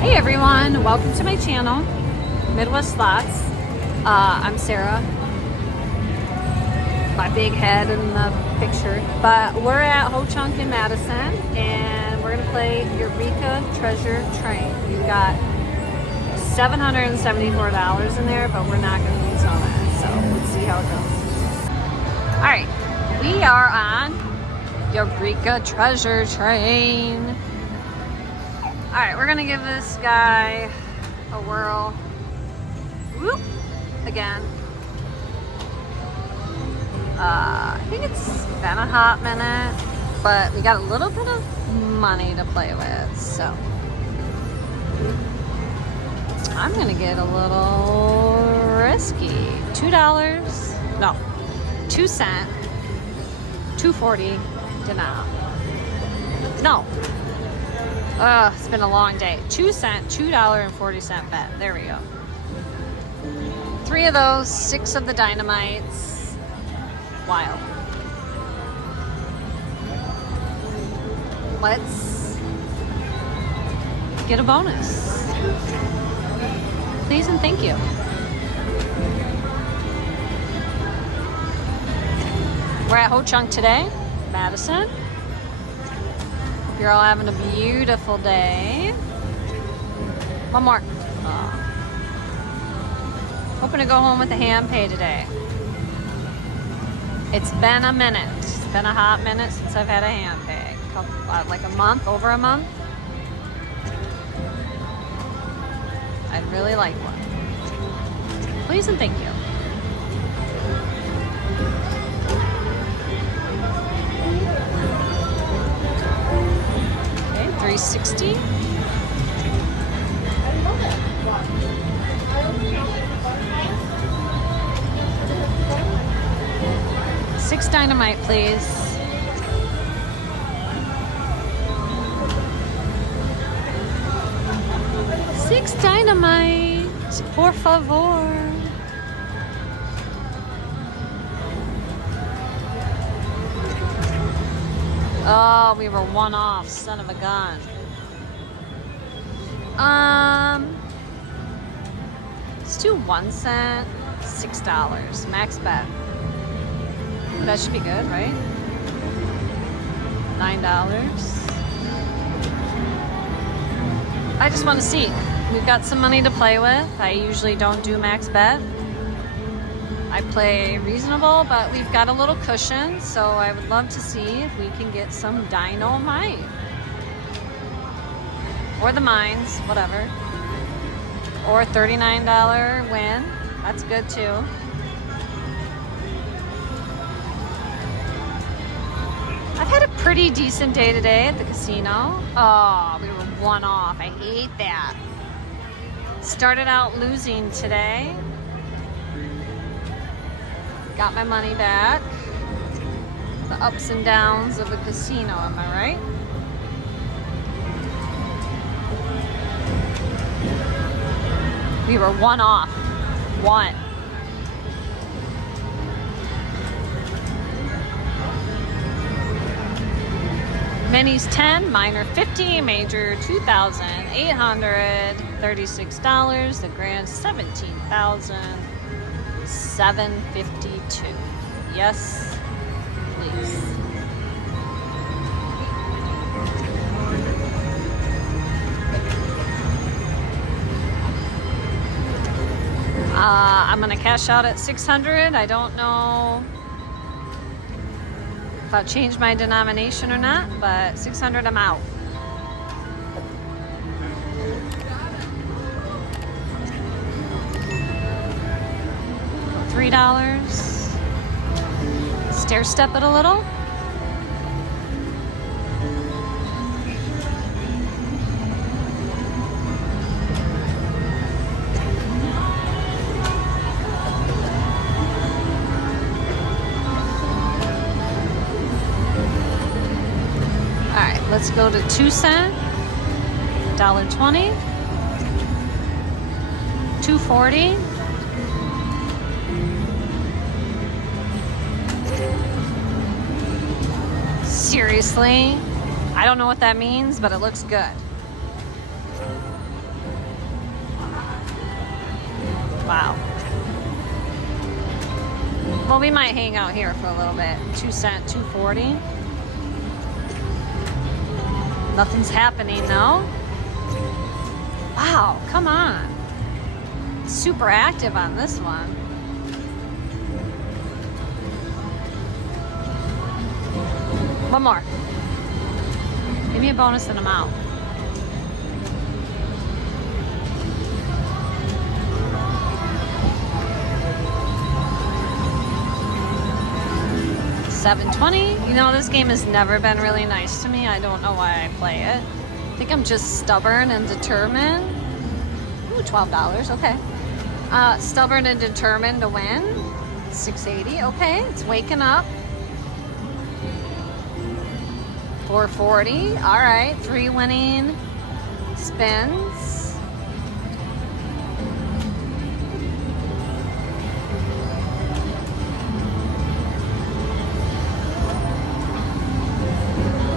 Hey everyone, welcome to my channel, Midwest Slots. I'm Sarah, my big head in the picture. But we're at Ho Chunk in Madison, and we're gonna play Eureka Treasure Train. We've got $774 in there, but we're not gonna use all that, so let's see how it goes. All right, we are on Eureka Treasure Train. All right, we're gonna give this guy a whirl. Whoop, again. I think it's been a hot minute, but we got a little bit of money to play with, so I'm gonna get a little risky. $2, no, 2 cent, 2.40, denial. No. It's been a long day. 2 cent, $2.40 bet. There we go. 3 of those, 6 of the dynamites. Wild. Let's get a bonus. Please and thank you. We're at Ho Chunk today, Madison. You're all having a beautiful day. One more. Hoping to go home with a hand pay today. It's been a minute. It's been a hot minute since I've had a hand pay. Like a month, over a month. I'd really like one. Please and thank you. 360. Six dynamite, please. Six dynamite, por favor. Oh, we were one off, son of a gun. Let's do 1 cent, $6, max bet. That should be good, right? $9. I just want to see. We've got some money to play with. I usually don't do max bet. I play reasonable, but we've got a little cushion, so I would love to see if we can get some dynamite. Or the mines, whatever. Or $39 win. That's good too. I've had a pretty decent day today at the casino. Oh, we were one off. I hate that. Started out losing today. Got my money back. The ups and downs of a casino, am I right? We were one off. One. Minis 10, minor 50, major $2,836. The grand $17,752. Yes, please. I'm gonna cash out at 600. I don't know if I'll change my denomination or not, but 600 I'm out. $3. Stair step it a little. Let's go to 2 cent, $1.20, $2.40, Seriously? I don't know what that means, but it looks good. Well, we might hang out here for a little bit. 2 cent, 2.40. Nothing's happening though. Wow, come on. Super active on this one. One more. Give me a bonus and I'm out. $7.20. You know, this game has never been really nice to me. I don't know why I play it. I think I'm just stubborn and determined. Ooh, $12. Okay. Stubborn and determined to win. $6.80. Okay, it's waking up. $4.40. All right, 3 winning spins.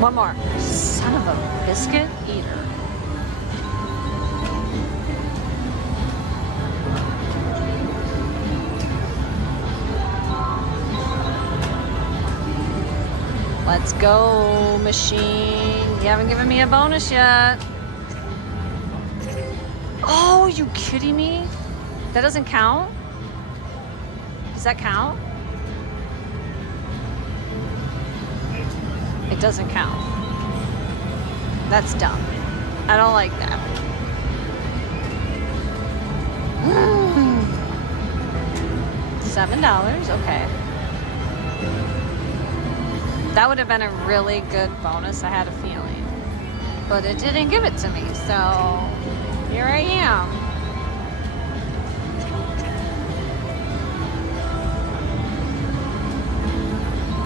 One more. Son of a biscuit eater. Let's go, machine. You haven't given me a bonus yet. Oh, you kidding me? That doesn't count? Does that count? It doesn't count. That's dumb. I don't like that. $7, okay. That would have been a really good bonus, I had a feeling. But it didn't give it to me, so here I am.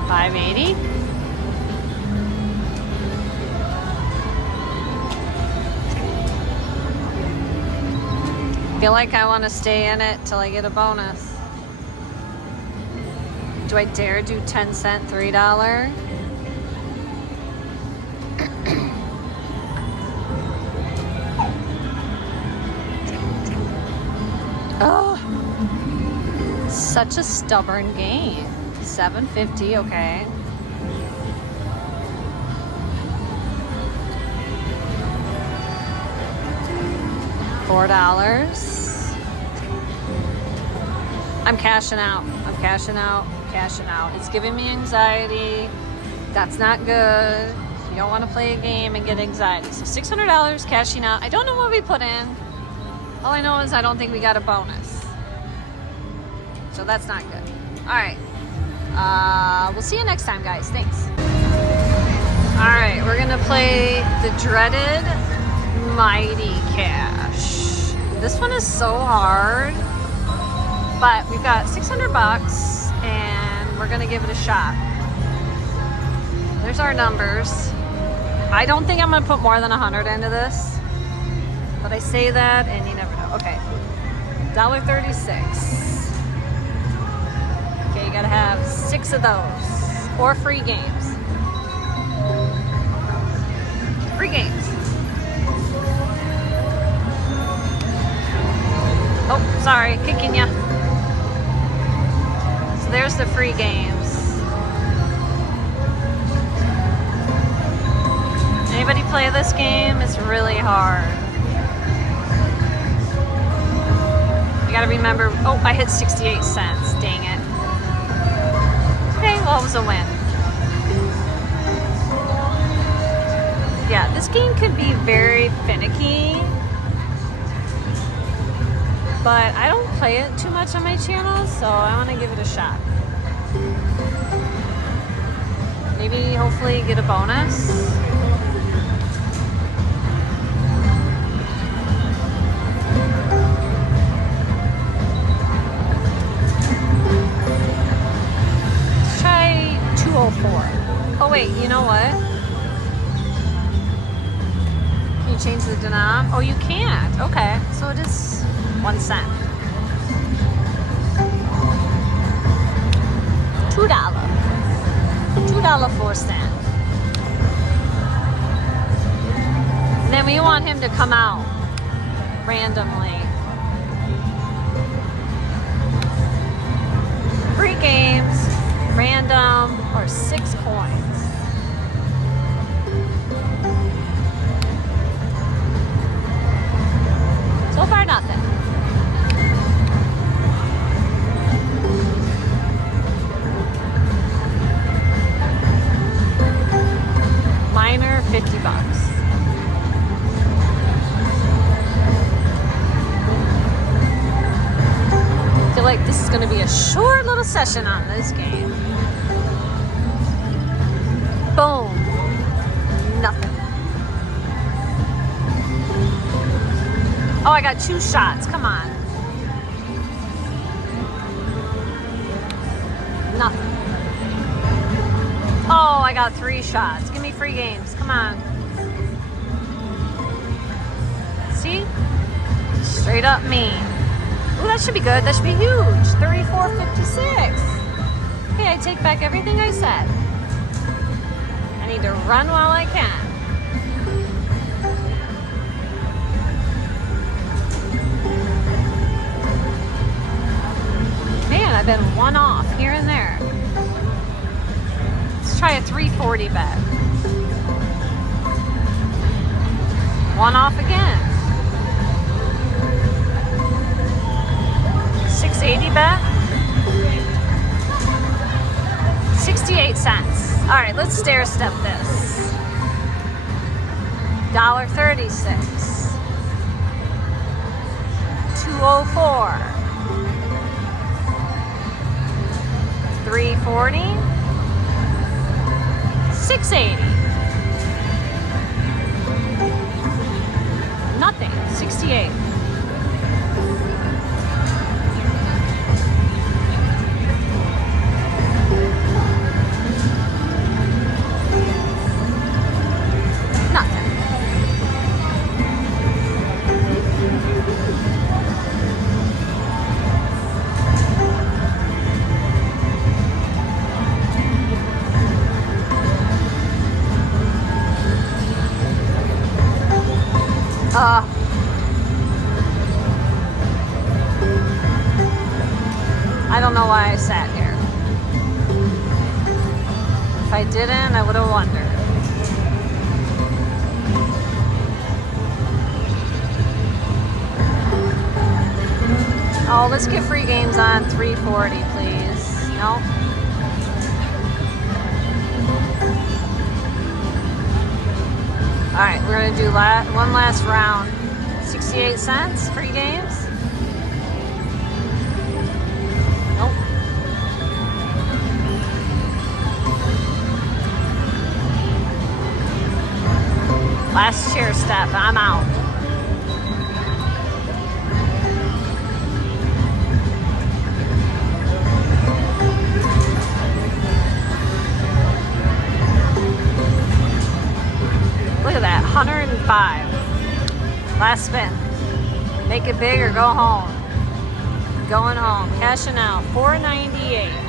$5.80. I feel like I want to stay in it till I get a bonus. Do I dare do 10 cent $3? Oh, such a stubborn game. $7.50, okay. $4. I'm cashing out. I'm cashing out. Cashing out. It's giving me anxiety. That's not good. You don't want to play a game and get anxiety. So $600 cashing out. I don't know what we put in. All I know is I don't think we got a bonus. So that's not good. All right. We'll see you next time, guys. Thanks. All right. We're going to play the dreaded Mighty Cash. This one is so hard. But we've got 600 bucks and we're gonna give it a shot. There's our numbers. I don't think I'm gonna put more than 100 into this, but I say that and you never know. Okay, $1.36. Okay, you gotta have 6 of those or free games. Free games. Oh, sorry, kicking ya. So there's the free games. Anybody play this game? It's really hard. You gotta remember, oh, I hit 68 cents, dang it. Okay, well, it was a win. Yeah, this game could be very finicky. But I don't play it too much on my channel, so I want to give it a shot. Maybe, hopefully, get a bonus. Let's try 204. Oh wait, you know what? Can you change the denom? Oh, you can't. Okay, so it is 1 cent. $2. $2.04. And then we want him to come out randomly. Free game. for 6 coins. So far, nothing. Minor, $50. I feel like this is going to be a short little session on this game. Boom. Nothing. Oh, I got 2 shots. Come on. Nothing. Oh, I got 3 shots. Give me free games. Come on. See? Straight up mean. Ooh, that should be good. That should be huge. 34.56. Okay, I take back everything I said. I need to run while I can. Man, I've been 1 off here and there. Let's try a 340 bet. 1 off again. 680 bet. 68 cents. All right, let's stair step this. $1.36. 204. 340. 680. Nothing. 68. I don't know why I sat here. If I didn't, I would have wondered. Oh, let's get free games on 340, please. No? Alright, we're going to do one last round. 68 cents, free games. Nope. Last chair step, I'm out. Look at that, 105. Last spin. Make it big or go home. Going home. Cashing out. $4.98.